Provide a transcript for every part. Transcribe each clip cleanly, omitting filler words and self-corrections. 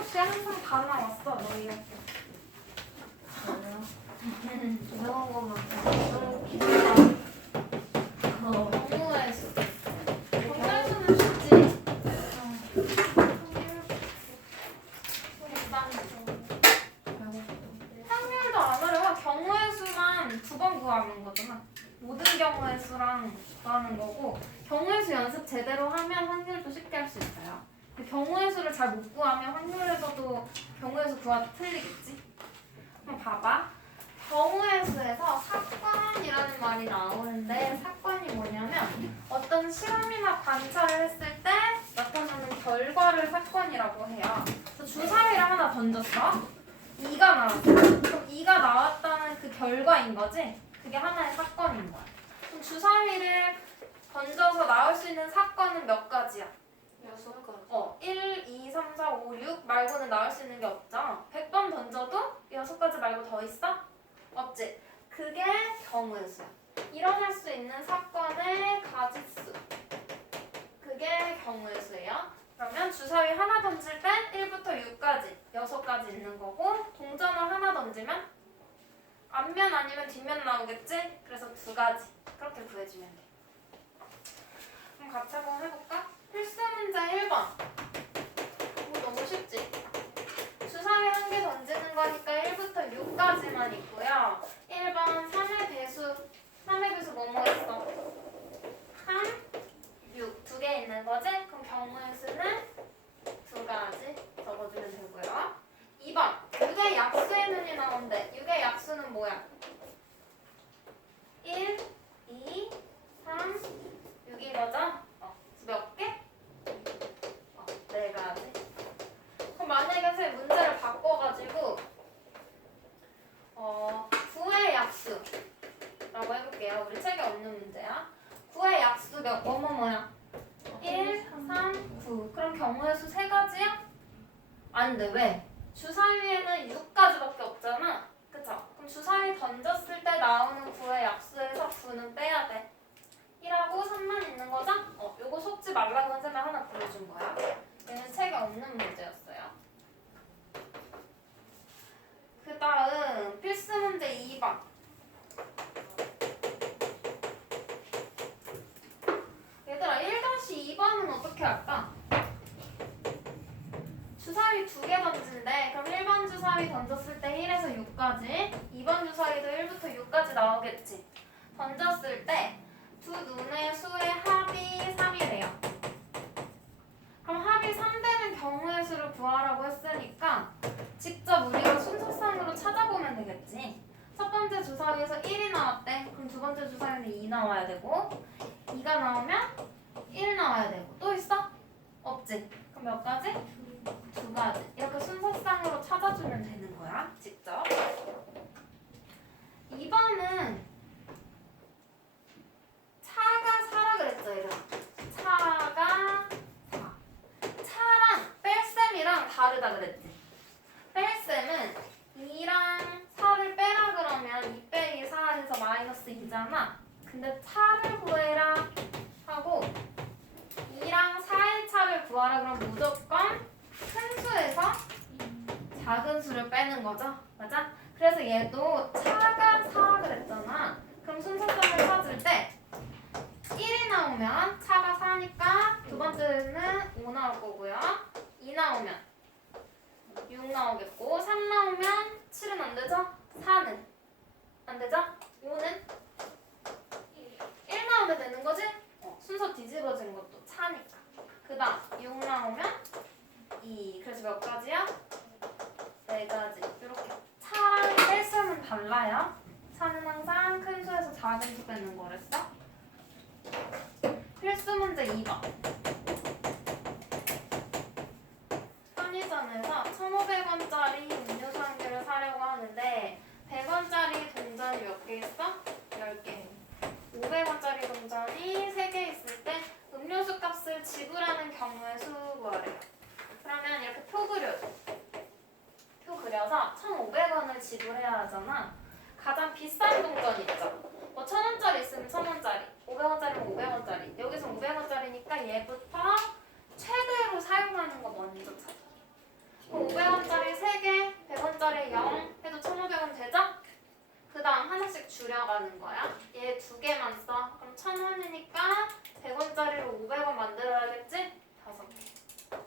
틀림없이 항상 다 나왔어 너희 학교. 이상한 것만 너무 기쁘다. 경우의 수. 경우의 수는 쉽지. 확률도 안 어려워. 경우의 수만 2번 구하는 거잖아. 모든 경우의 수랑 구하는 거고 경우의 수 연습 제대로 하면 확률도 쉽게 할 수 있어요. 경우의 수를 잘 못 구하면 확률에서도 경우의 수 구하기 틀리겠지? 한번 봐봐. 경우의 수에서 사건이라는 말이 나오는데 사건이 뭐냐면 어떤 실험이나 관찰을 했을 때 나타나는 결과를 사건이라고 해요. 그래서 주사위를 하나 던졌어. 2가 나왔어. 그럼 2가 나왔다는 그 결과인 거지? 그게 하나의 사건인 거야. 그럼 주사위를 던져서 나올 수 있는 사건은 몇 가지야? 6가지. 1, 2, 3, 4, 5, 6 말고는 나올 수 있는 게 없죠. 100번 던져도 6가지 말고 더 있어? 없지? 그게 경우의 수야. 일어날 수 있는 사건의 가지수. 그게 경우의 수예요. 그러면 주사위 하나 던질 땐 1부터 6까지, 6가지 있는 거고 동전을 하나 던지면 앞면 아니면 뒷면 나오겠지? 그래서 2가지. 그렇게 구해주면 돼. 그럼 같이 한번 해볼까? 필수 문제 1번. 너무 쉽지? 주사위 한 개 던지는 거니까 1부터 6까지만 있고요. 1번 3의 배수. 3의 배수 뭐뭐 있어? 3, 6. 2개 있는 거지? 그럼 경우의 수는 2가지 적어주면 되고요. 2번 6의 약수의 눈이 나오는데 6의 약수는 뭐야? 1, 2, 3, 6이거죠? 몇 개? 4가지. 그럼 만약에 선생님 문제를 바꿔가지고 9의 약수라고 해볼게요. 우리 책에 없는 문제야. 9의 약수 뭐야? 1, 3, 9. 그럼 경우의 수 3가지야? 안 돼. 왜? 주사위에는 6가지밖에 없잖아. 그쵸? 그럼 주사위 던졌을 때 나오는 9의 약수에서 9는 빼야 돼. 1하고 3만 있는 거죠? 요거 속지 말라고 선생님이 하나 보여준 거야. 얘는 책에 없는 문제였어요. 그 다음 필수 문제 2번. 얘들아 1-2번은 어떻게 할까? 주사위 2개 던진대. 그럼 1번 주사위 던졌을 때 1에서 6까지 2번 주사위도 1부터 6까지 나오겠지. 던졌을 때 두 눈의 수의 합이 3이래요. 그럼 합이 3되는 경우의 수를 구하라고 했으니까 직접 우리가 순서상으로 찾아보면 되겠지. 첫 번째 주사위에서 1이 나왔대. 그럼 두 번째 주사위는 2 나와야 되고 2가 나오면 1 나와야 되고 또 있어? 없지? 그럼 몇 가지? 2가지. 이렇게 순서상으로 찾아주면 되는 거야. 직접. 2번은 차가 4라 그랬죠, 얘들아. 차가 4. 차랑 뺄셈이랑 다르다 그랬지. 뺄셈은 2랑 4를 빼라 그러면 2 빼기 4 해서 마이너스 2잖아. 근데 차를 구해라 하고 2랑 4의 차를 구하라 그러면 무조건 큰 수에서 작은 수를 빼는 거죠. 맞아? 그래서 얘도 차가 4 그랬잖아. 그럼 순서상을 찾을 때 1이 나오면 차가 4니까 두 번째는 5 나올 거고요. 2 나오면 6 나오겠고 3 나오면 7은 안 되죠? 4는 안 되죠? 5는 1 나오면 되는 거지? 순서 뒤집어진 것도 차니까. 그 다음 6 나오면 2. 그래서 몇 가지야? 4가지. 이렇게 차랑 뺄셈은 달라요. 차는 항상 큰 수에서 작은 수 빼는 거랬어. 필수 문제 2번. 편의점에서 1,500원짜리 음료수 한 개를 사려고 하는데 100원짜리 동전이 몇 개 있어? 10개. 500원짜리 동전이 3개 있을 때 음료수 값을 지불하는 경우의 수 구하래요. 그러면 이렇게 표 그려줘. 표 그려서 1,500원을 지불해야 하잖아. 가장 비싼 동전 있죠? 뭐 1,000원짜리 있으면 1,000원짜리, 500원짜리면 500원짜리. 여기서 500원짜리니까 얘부터 최대로 사용하는 거 먼저 찾아. 그럼 나가는 거야. 얘 두 개만 써. 그럼 1,000원이니까 100원짜리로 500원 만들어야겠지? 5개.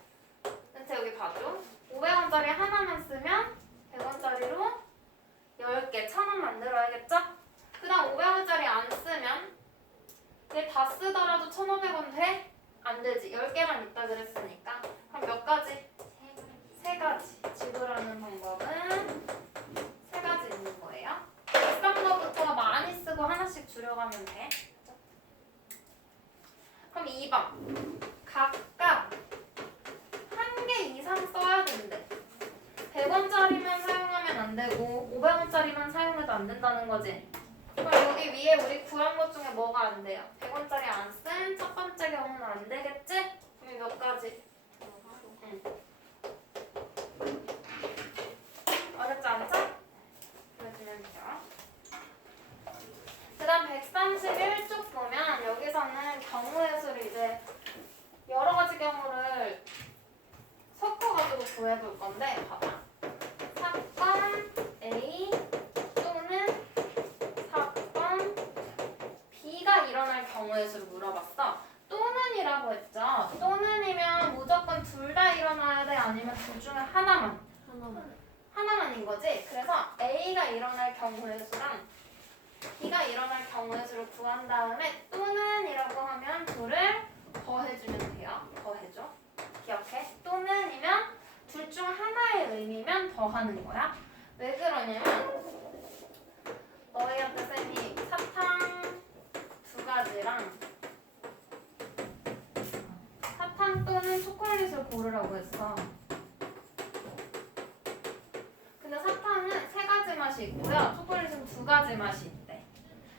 근데 여기 봐줘. 500원짜리 하나만 쓰면 100원짜리로 10개 1,000원 만들어야겠죠? 그 다음 500원짜리 안 쓰면 얘 다 쓰더라도 1,500원 돼? 안 되지. 10개만 있다 그랬으니까. 그럼 몇 가지? 세 가지. 지불하는 방법은 세 가지 있는 거예요. 비싼 거부터 많이 쓰고 하나씩 줄여가면 돼. 그럼 2번. 각각 한 개 이상 써야 된대. 100원짜리만 사용하면 안 되고 500원짜리만 사용해도 안 된다는 거지. 그럼 여기 위에 우리 구한 것 중에 뭐가 안 돼요? 100원짜리 안 쓴 첫 번째 경우는 안 되겠지? 그럼 몇 가지? 응. 어렵지 않죠? 보여주면 돼요. 그 다음 131쪽 보면 여기서는 경우의 수를 이제 여러 가지 경우를 섞어가지고 구해볼 건데 봐봐. 사건 A 또는 사건 B가 일어날 경우의 수를 물어봤어. 또는이라고 했죠. 또는이면 무조건 둘 다 일어나야 돼? 아니면 둘 중에 하나만? 하나만인 거지. 그래서 A가 일어날 경우의 수랑 B가 일어날 경우의 수를 구한 다음에 또는이라고 하면 둘을 더해주면 돼요. 더해줘. 기억해? 또는이면 둘 중 하나의 의미면 더하는 거야. 왜 그러냐면 너희한테 쌤이 사탕 두 가지랑 사탕 또는 초콜릿을 고르라고 했어. 근데 사탕은 세 가지 맛이 있고요. 초콜릿은 두 가지 맛이 있대.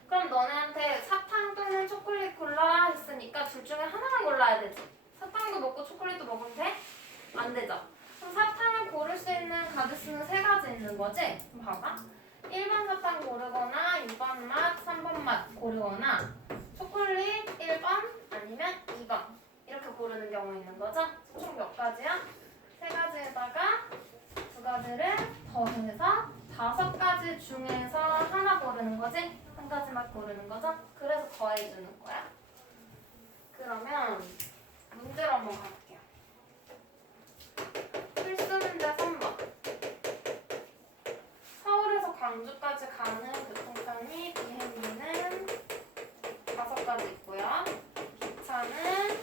그럼 너네한테 사탕 또는 초콜릿 골라라 했으니까 둘 중에 하나만 골라야 되지. 사탕도 먹고 초콜릿도 먹으면 돼? 안 되죠. 그럼 사탕을 고를 수 있는 가짓 수는 세 가지 있는 거지? 그럼 봐봐. 1번 사탕 고르거나 2번 맛, 3번 맛 고르거나 초콜릿 1번 아니면 2번 이렇게 고르는 경우 있는 거죠? 총 몇 가지야? 세 가지에다가 두 가지를 더해서 5가지 중에서 하나 고르는 거지? 한 가지만 고르는 거죠? 그래서 더해주는 거야. 그러면 문제로 한번 가볼게요. 필수 문제 3번. 서울에서 광주까지 가는 교통편이 비행기는 5가지 있고요. 기차는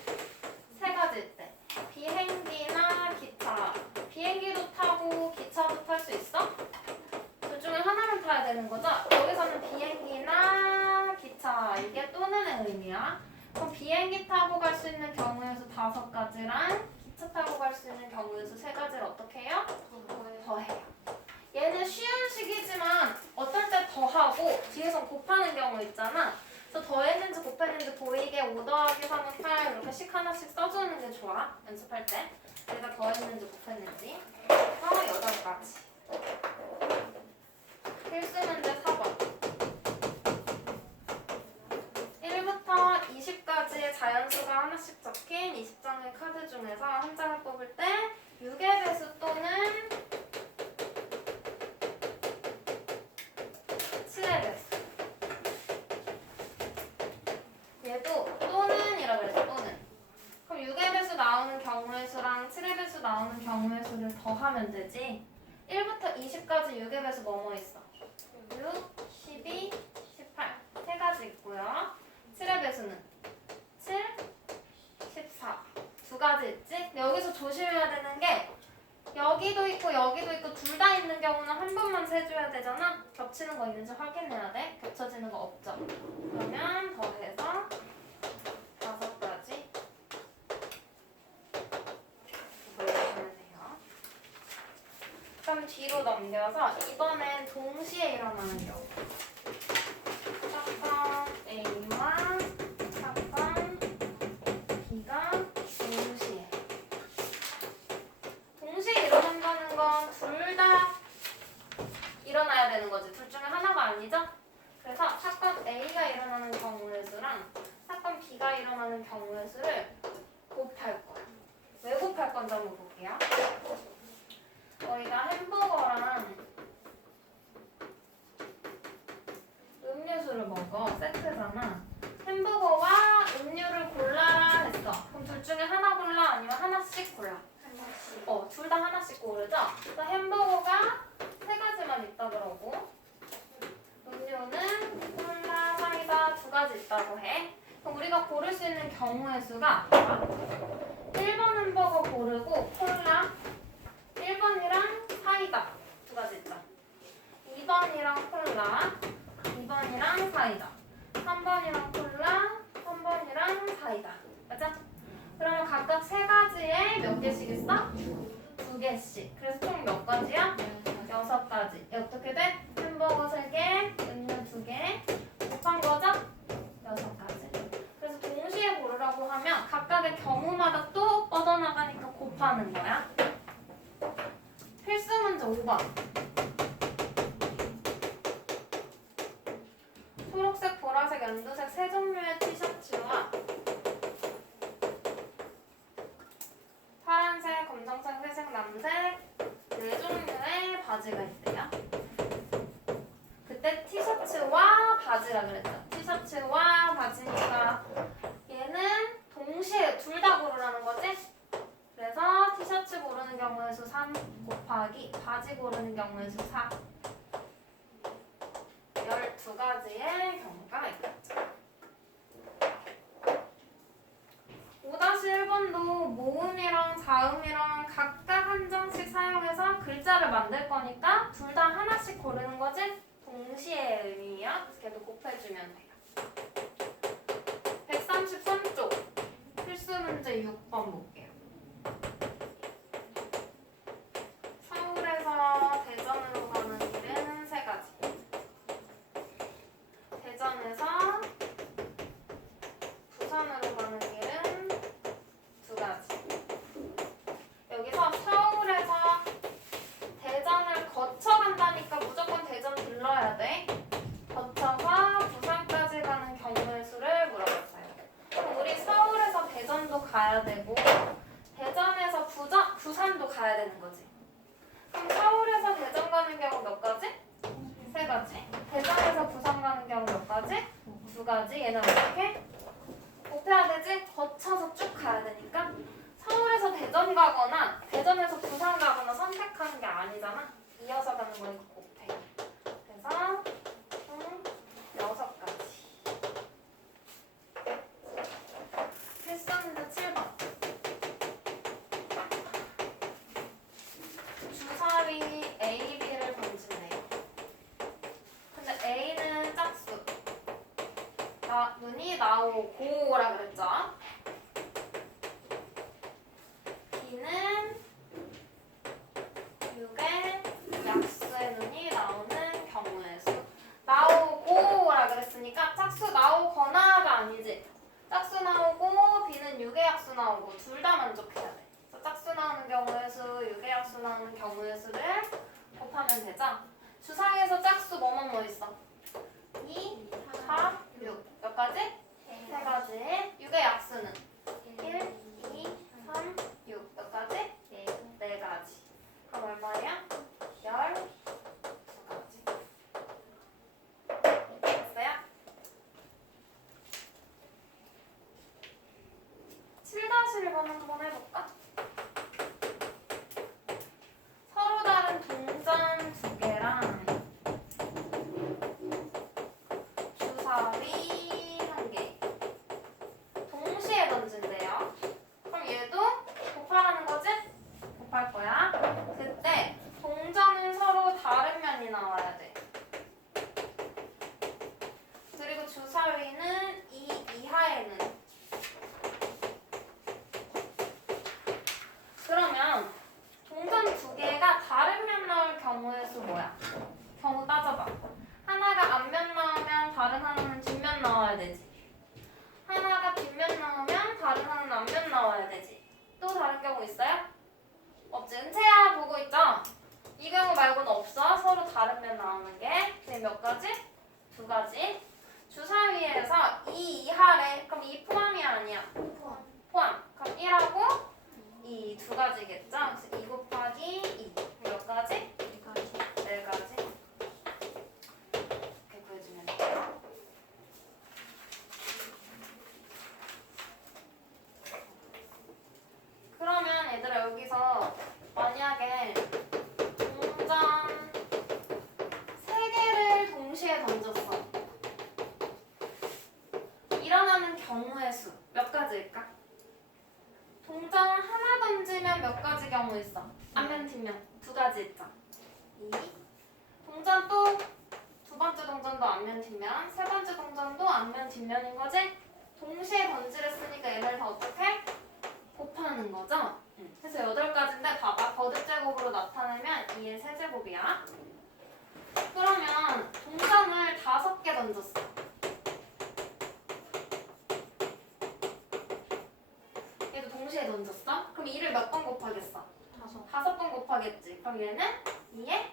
3가지 있대. 비행기나 기차. 비행기도 타고 기차도 탈 수 있어? 둘 중에 하나만 타야 되는 거죠? 여기서는 비행기나 기차 이게 또는의 의미야. 그럼 비행기 타고 갈 수 있는 경우의 수 5가지랑 기차 타고 갈 수 있는 경우의 수 3가지를 어떻게 해요? 더해요. 얘는 쉬운 식이지만 어떨 때 더하고 뒤에서 곱하는 경우 있잖아. 그래서 더했는지 곱했는지 보이게 5 더하기 3은 8 이렇게 식 하나씩 써주는 게 좋아. 연습할 때. 내가 더했는지 곱했는지. 8가지. 필수 문제 4번. 1부터 20까지의 자연수가 하나씩 적힌 20장의 카드 중에서 한 장을 뽑을 때 6의 배수 또는 7의 배수. 얘도 또는이라고 그랬어. 또는. 그럼 6의 배수 나오는 경우의 수랑 7의 배수 나오는 경우의 수를 더하면 되지. 1부터 20까지 6의 배수 뭐뭐 있어? 6, 12, 18. 3가지 있고요. 7의 배수는 7, 14. 2가지 있지? 근데 여기서 조심해야 되는 게 여기도 있고 여기도 있고 둘 다 있는 경우는 한 번만 세줘야 되잖아? 겹치는 거 있는지 확인해야 돼. 겹쳐지는 거 없죠? 그러면 더해서 5가지 보여주시면 돼요. 그럼 뒤로 넘겨서 이번엔 동시에 일어나는 경우. 사건 A와 사건 B가 동시에. 동시에 일어난다는 건 둘 다 일어나야 되는 거지. 둘 중에 하나가 아니죠? 그래서 사건 A가 일어나는 경우의 수랑 사건 B가 일어나는 경우의 수를 곱할 거야. 왜 곱할 건지 한번 볼게요. 저희가 햄버거랑 하나씩 고르죠? 그래서 햄버거가 3가지만 있다 그러고 음료는 콜라, 사이다 2가지 있다고 해. 그럼 우리가 고를 수 있는 경우의 수가 1번 햄버거 고르고 콜라 1번이랑 사이다 2가지 있죠. 2번이랑 콜라 2번이랑 사이다 3번이랑 콜라 3번이랑 사이다 맞아? 그러면 각각 3가지에 몇 개씩 있어? 2개씩. 그래서 총 몇 가지야? 6가지. 어떻게 돼? 햄버거 3개, 음료 2개, 곱한 거죠? 6가지. 그래서 동시에 고르라고 하면 각각의 경우마다 또 뻗어나가니까 곱하는 거야. 필수 문제 5번. 초록색, 보라색, 연두색 세 종류의 티셔츠와 파란색, 검정색, 회색, 남색 4종류의 바지가 있대요. 그때 티셔츠와 바지라 그랬죠. 티셔츠와 바지니까 얘는 동시에 둘 다 고르라는 거지? 그래서 티셔츠 고르는 경우의 수 3 곱하기 바지 고르는 경우의 수 4 12가지의 경우가 있겠죠. 5-1번도 모음이랑 자음이랑 각각 한 장씩 사용해서 글자를 만들 거니까 둘 다 하나씩 고르는 거지? 동시에 의미야. 그래서 걔도 곱해주면 돼요. 133쪽 필수 문제 6번 볼게요. 서울에서 대전으로 가는 길은 3가지. 대전에서 부산으로 가는 길은 2가지. 여기서 서울에서 대전을 거쳐간다니까 무조건 대전 들러야 돼. 거쳐서 부산까지 가는 경우의 수를 물어봤어요. 그럼 우리 서울에서 대전도 가야 되고 대전에서 부산도 가야 되는 거지. 그럼 서울에서 대전 가는 경우 몇 가지? 3가지. 대전에서 부산 가는 경우 몇 가지? 2가지. 얘는 어떻게? 곱해야 되지? 거쳐서 쭉 가야 되니까 서울에서 대전 가거나 대전에서 부산 가거나 선택하는 게 아니잖아. 이어서 가는 거니까 곱해. 그래서 총 6가지. 필수 문제 7번. 주사위 A, B를 던지네요. 근데 A는 짝수. 눈이 나오고라 그랬죠? B는 6의 약수의 눈이 나오는 경우의 수. 나오고라 그랬으니까 짝수 나오거나가 아니지. 짝수 나오고 B는 6의 약수 나오고 둘 다 만족해야 돼. 그래서 짝수 나오는 경우의 수, 6의 약수 나오는 경우의 수를 곱하면 되죠? 주사위에서 짝수 뭐 있어? 2, 4, 6. 몇 가지? 3가지. 6의 약수는 1, 2, 3, 6. 몇 가지? 4가지. 그럼 얼마야? 12가지. 됐어요? 7-1번 한번 해볼까? 서로 다른 동전 2개랑 주사위 1개 동시에 던진대요. 그럼 얘도 곱하라는 거지? 곱할 거야. 그때 동전은 서로 다른 면이 나와야 돼. 그리고 주사위는 이 이하에는. 그러면 동전 2개가 다른 면 나올 경우의 수 뭐야? 경우 따져봐. 하나가 앞면 나오면 다른 하나는 뒷면 나와야 되지. 하나가 뒷면 나오면 다른 하나는 앞면 나와야 되지. 또 다른 경우 있어요? 없지. 은채야 보고 있죠? 이 경우 말고는 없어. 서로 다른 면 나오는 게. 그게 몇 가지? 2가지. 주사위에서 이 이하래. 그럼 이 포함이 아니야. 포함. 그럼 1하고 2 2가지겠죠? 그래서 2 곱하기 2. 몇 가지? 4가지. 이렇게 구해주면 돼요. 그러면 얘들아 여기서 만약에 동시에 던졌어. 일어나는 경우의 수 몇 가지일까? 동전 하나 던지면 몇 가지 경우 있어? 앞면 뒷면 두 가지 있죠. 2. 동전 또 두 번째 동전도 앞면 뒷면, 세 번째 동전도 앞면 뒷면인 거지? 동시에 던지랬으니까 얘를 다 어떻게? 곱하는 거죠? 그래서 8가지인데 봐봐. 거듭제곱으로 나타내면 2의 세제곱이야. 그러면 동전을 5개 던졌어. 얘도 동시에 던졌어? 그럼 2를 몇 번 곱하겠어? 5번 곱하겠지. 그럼 얘는 2의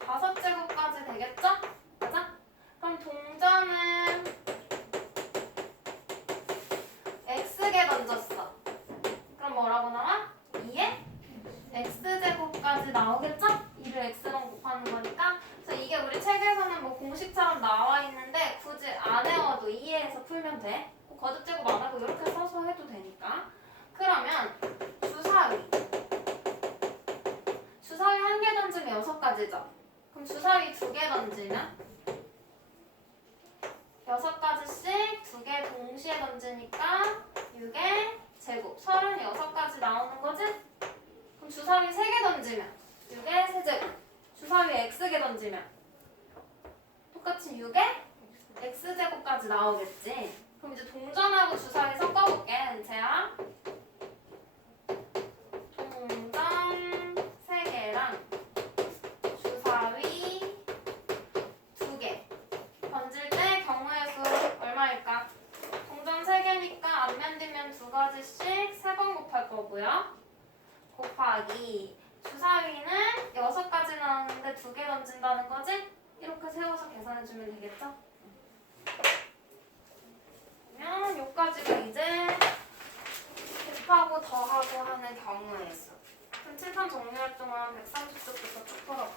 5제곱까지 되겠죠? 맞아? 그럼 동전은 X개 던졌어. 그럼 뭐라고 나와? 2의 X제곱까지 나오겠죠? 2를 X번 곱하는 거니까. 그래서 이게 우리 책에서는 뭐 공식처럼 나와 있는데 굳이 안 외워도 2에서 풀면 돼. 거듭제곱 안 하고 이렇게 써서 해도 되니까. 그러면 주사위 1개 던지면 6가지죠? 그럼 주사위 2개 던지면 6가지씩 2개 동시에 던지니까 6의 제곱 36가지 나오는 거지? 그럼 주사위 3개 던지면 6의 세제곱 주사위 X개 던지면 똑같이 6의 X제곱까지 나오겠지? 그럼 이제 동전하고 주사위 섞어볼게, 은채야. 동전 3개랑 주사위 2개 던질 때 경우의 수 얼마일까? 동전 3개니까 앞면 뒷면 2가지씩 3번 곱할 거고요. 곱하기 주사위는 6가지 나오는데 2개 던진다는 거지? 이렇게 세워서 계산해주면 되겠죠? 그러면 여기까지가 이제 곱하고 더하고 하는 경우의 수. 그럼 칠판 정리활동은 130쪽부터 쭉 풀어봐.